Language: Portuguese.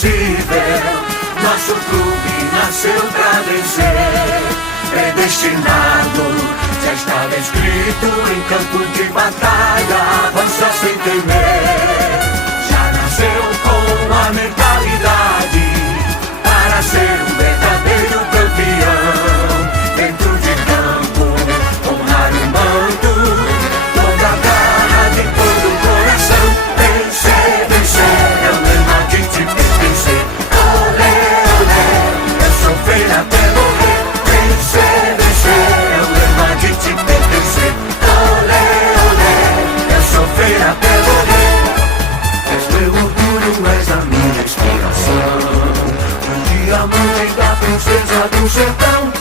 impossível. Nosso clube nasceu pra vencer, predestinado, já estava escrito em campo de batalha. Avança sem temer, já nasceu com a mentalidade para ser um verdadeiro campeão. Dentro de campo, honrar o manto, toda a garra de todo o coração. Vencer, vencer, é o lema de te pertencer. Olé, olé, é sofrer até morrer. Vencer, vencer, é o lema de te pertencer. Olé, olé, é sofrer até morrer. És meu orgulho, és a minha inspiração, o diamante da princesa do sertão.